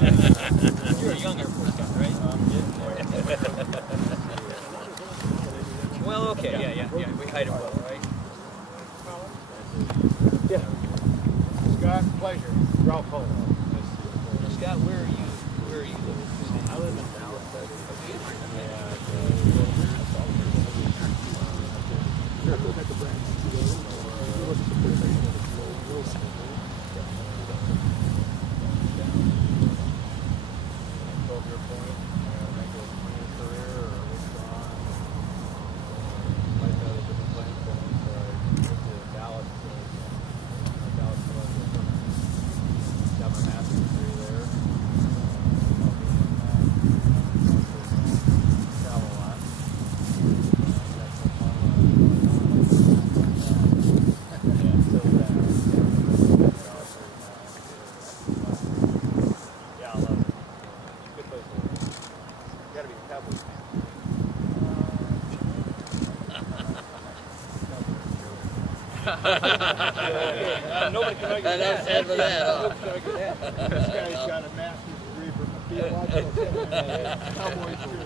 You're a young Air Force guy, right? Well, okay, yeah. We hide it well, right? Yeah. Scott, pleasure. Ralph Hall. Scott, where are you living? I live in Dallas. Nobody can argue that. For that. This guy's got a master's degree from a theological seminary. Cowboys too.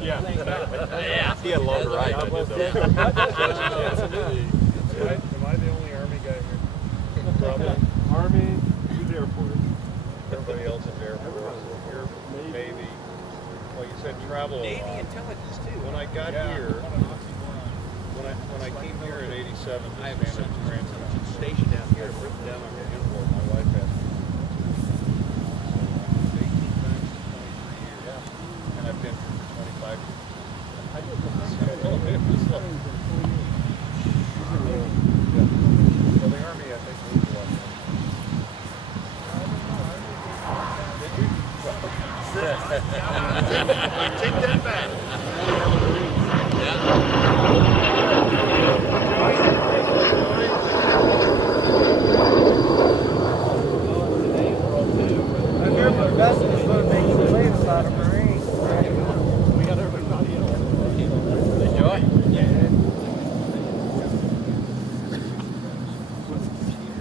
Yeah. Yeah. He had a longer ride than I did, though. Absolutely. Am I the only Army guy here? Probably. Army, use Air Force. Everybody else is Air Force. You're Navy. Well, you said travel a Navy lot. intelligence too. When I got here, when I came here in '87 to I have a stand son up transit, stationed down here. I've written down on my uniform. My wife has 18 times in 23 years, and I've been here for 25 years. Oh, it was like, So the Army, I think, needs a lot more. take that back. I hear Professor is going to make some waves out of Marines. We got everybody else. Enjoy? You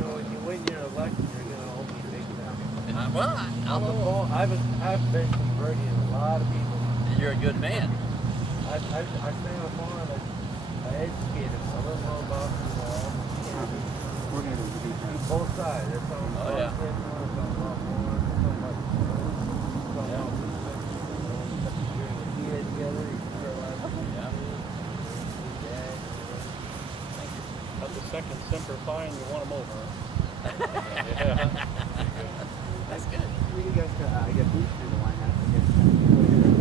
know, when you win your election, you're going to open your big mouth. Well, I've been converting a lot of people. you're a good man. I stay on the farm. I educate them. I let them know about both sides. They're talking Oh, about yeah. That's the second Semper Fi, and you want them over. That's good. You guys got boosted the line out.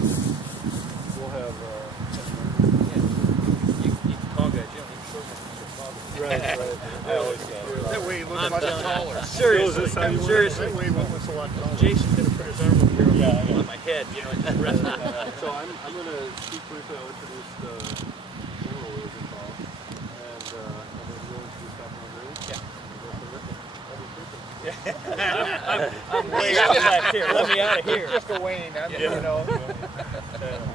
We'll have, You call guys, you don't need short right. I always That way he looks I'm much telling you. taller. Seriously, Is this how you work? seriously. That way he looks a lot taller. Jason could have put his arm over here Yeah. on my head, you know, and just rested. So I'm going to speak briefly. I'll introduce the general who is involved, and then you'll introduce Captain Andrews. Yeah. I'm way out back here. Let me out of here. Just a Wayne, you know.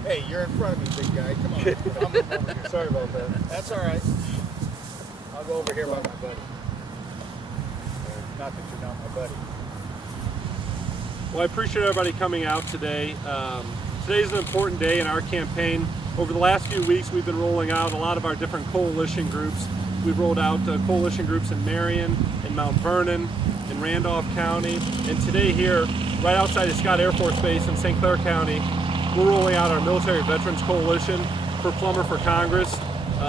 Hey, you're in front of me, big guy. Come on. I'm over here. Sorry about that. That's all right. I'll go over here by my buddy. Not that you're not my buddy. Well, I appreciate everybody coming out today. Today's an important day in our campaign. Over the last few weeks, we've been rolling out a lot of our different coalition groups. We've rolled out coalition groups in Marion, in Mount Vernon, in Randolph County, and today here, right outside of Scott Air Force Base in St. Clair County, we're rolling out our Military Veterans Coalition for Plummer for Congress.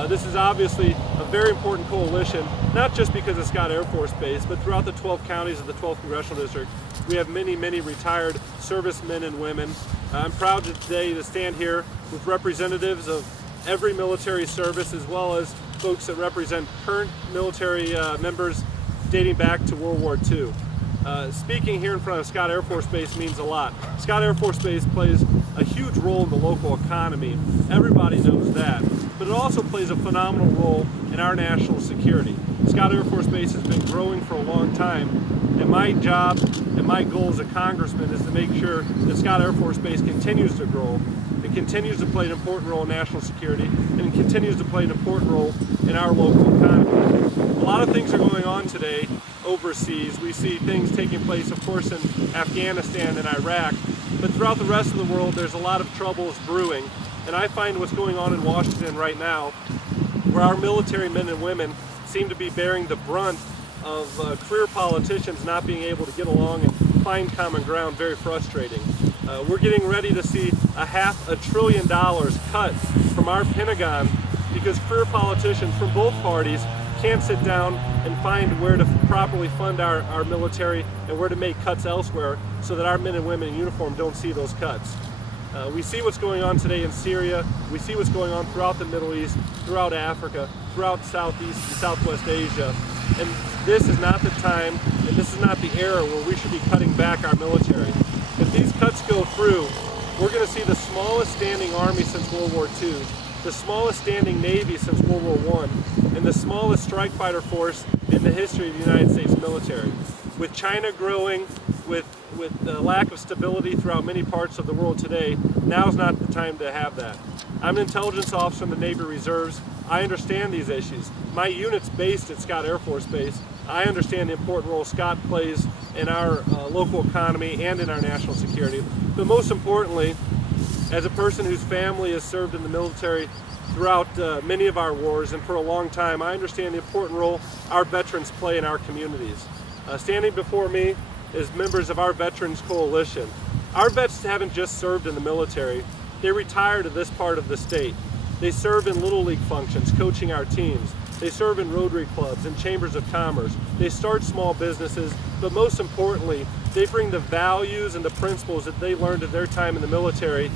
This is obviously a very important coalition, not just because of Scott Air Force Base, but throughout the 12 counties of the 12th Congressional District. We have many, many retired servicemen and women. I'm proud today to stand here with representatives of every military service, as well as folks that represent current military members dating back to World War II. Speaking here in front of Scott Air Force Base means a lot. Scott Air Force Base plays a huge role in the local economy. Everybody knows that. But it also plays a phenomenal role in our national security. Scott Air Force Base has been growing for a long time, and my job and my goal as a congressman is to make sure that Scott Air Force Base continues to grow. It continues to play an important role in national security and continues to play an important role in our local economy. A lot of things are going on today overseas. We see things taking place, of course, in Afghanistan and Iraq, but throughout the rest of the world there's a lot of troubles brewing. And I find what's going on in Washington right now, where our military men and women seem to be bearing the brunt of career politicians not being able to get along and find common ground, very frustrating. We're getting ready to see $500 billion cut from our Pentagon because career politicians from both parties can't sit down and find where to properly fund our military and where to make cuts elsewhere so that our men and women in uniform don't see those cuts. We see what's going on today in Syria. We see what's going on throughout the Middle East, throughout Africa, throughout Southeast and Southwest Asia. And this is not the time, and this is not the era where we should be cutting back our military. If these cuts go through, we're going to see the smallest standing army since World War II, the smallest standing Navy since World War I, and the smallest strike fighter force in the history of the United States military. With China growing, with the lack of stability throughout many parts of the world today, now's not the time to have that. I'm an intelligence officer in the Navy Reserves. I understand these issues. My unit's based at Scott Air Force Base. I understand the important role Scott plays in our local economy and in our national security. But most importantly, as a person whose family has served in the military throughout many of our wars and for a long time, I understand the important role our veterans play in our communities. Standing before me is members of our Veterans Coalition. Our vets haven't just served in the military, they retire to this part of the state. They serve in Little League functions, coaching our teams. They serve in Rotary clubs and chambers of commerce. They start small businesses, but most importantly, they bring the values and the principles that they learned at their time in the military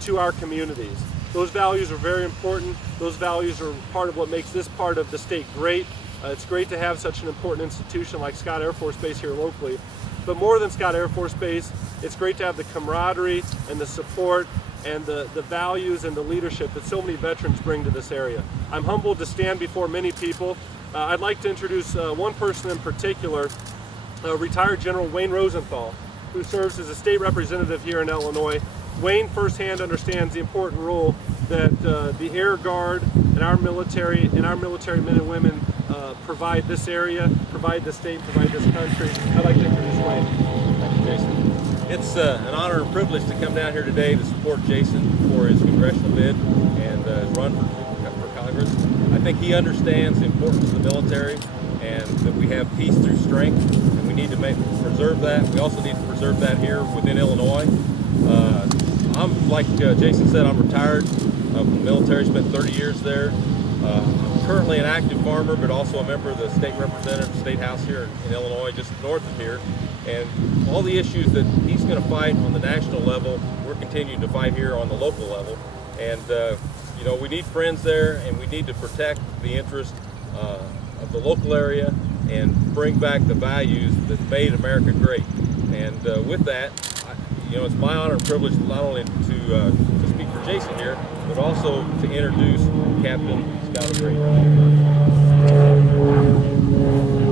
to our communities. Those values are very important. Those values are part of what makes this part of the state great. It's great to have such an important institution like Scott Air Force Base here locally. But more than Scott Air Force Base, it's great to have the camaraderie and the support and the values and the leadership that so many veterans bring to this area. I'm humbled to stand before many people. I'd like to introduce one person in particular, retired General Wayne Rosenthal, who serves as a state representative here in Illinois. Wayne firsthand understands the important role that the Air Guard and our military men and women provide this area, provide this state, provide this country. I'd like to introduce Wayne. Thank you, Jason. It's an honor and privilege to come down here today to support Jason for his congressional bid and his run for Congress. I think he understands the importance of the military and that we have peace through strength, and we need to preserve that. We also need to preserve that here within Illinois. I'm like Jason said, I'm retired from the military, spent 30 years there. I'm currently an active farmer, but also a member of the state representative state house here in Illinois, just north of here. And all the issues that he's going to fight on the national level, we're continuing to fight here on the local level. And you know, we need friends there, and we need to protect the interest of the local area and bring back the values that made America great. And with that, you know, it's my honor and privilege not only to speak for Jason here, but also to introduce Captain Scott O'Grady.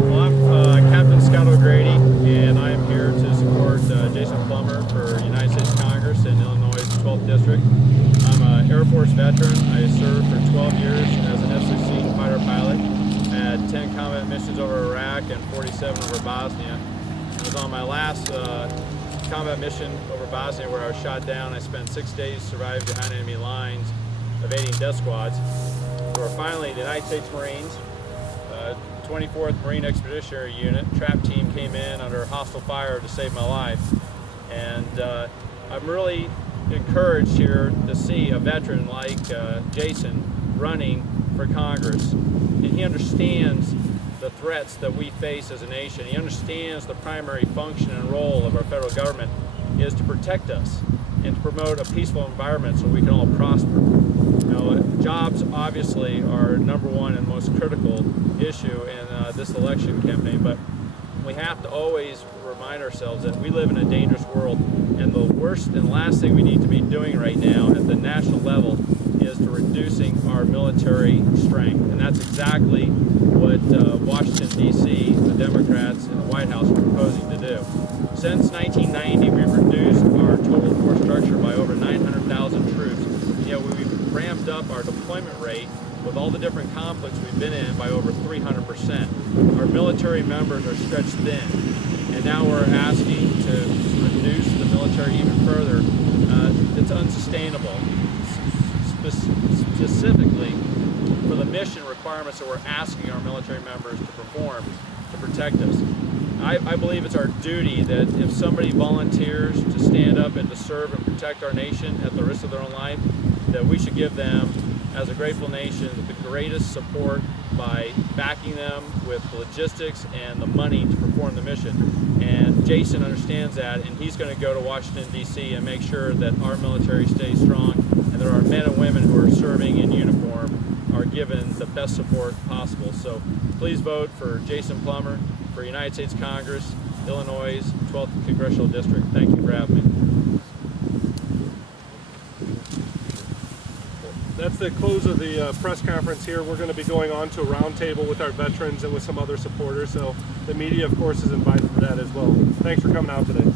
Well, I'm Captain Scott O'Grady, and I am here to support Jason Plummer for United States Congress in Illinois' 12th District. I'm an Air Force veteran. I served for 12 years as an F-16 fighter pilot. I had 10 combat missions over Iraq and 47 over Bosnia. I was on my last combat mission over Bosnia where I was shot down. I spent 6 days surviving behind enemy lines, evading death squads. Where finally the United States Marines, 24th Marine Expeditionary Unit, trap team came in under hostile fire to save my life. And I'm really encouraged here to see a veteran like Jason running for Congress. And he understands the threats that we face as a nation. He understands the primary function and role of our federal government is to protect us and to promote a peaceful environment so we can all prosper. Now, jobs obviously are number one and most critical issue in this election campaign, but we have to always remind ourselves that we live in a dangerous world, and the worst and last thing we need to be doing right now at the national level is to reducing our military strength. And that's exactly what Washington, D.C., the Democrats, and the White House are proposing to do. Since 1990, we've reduced our total force structure by over 900,000 troops, we've ramped up our deployment rate with all the different conflicts we've been in by over 300%. Our military members are stretched thin, and now we're asking to reduce the military even further. It's unsustainable, specifically for the mission requirements that we're asking our military members to perform to protect us. I believe it's our duty that if somebody volunteers to stand up and to serve and protect our nation at the risk of their own life, that we should give them, as a grateful nation, the greatest support by backing them with the logistics and the money to perform the mission. And Jason understands that, and he's going to go to Washington, D.C. and make sure that our military stays strong and that our men and women who are serving in uniform are given the best support possible. So please vote for Jason Plummer for United States Congress, Illinois' 12th Congressional District. Thank you for having me. That's the close of the press conference here. We're going to be going on to a roundtable with our veterans and with some other supporters. So the media, of course, is invited to that as well. Thanks for coming out today.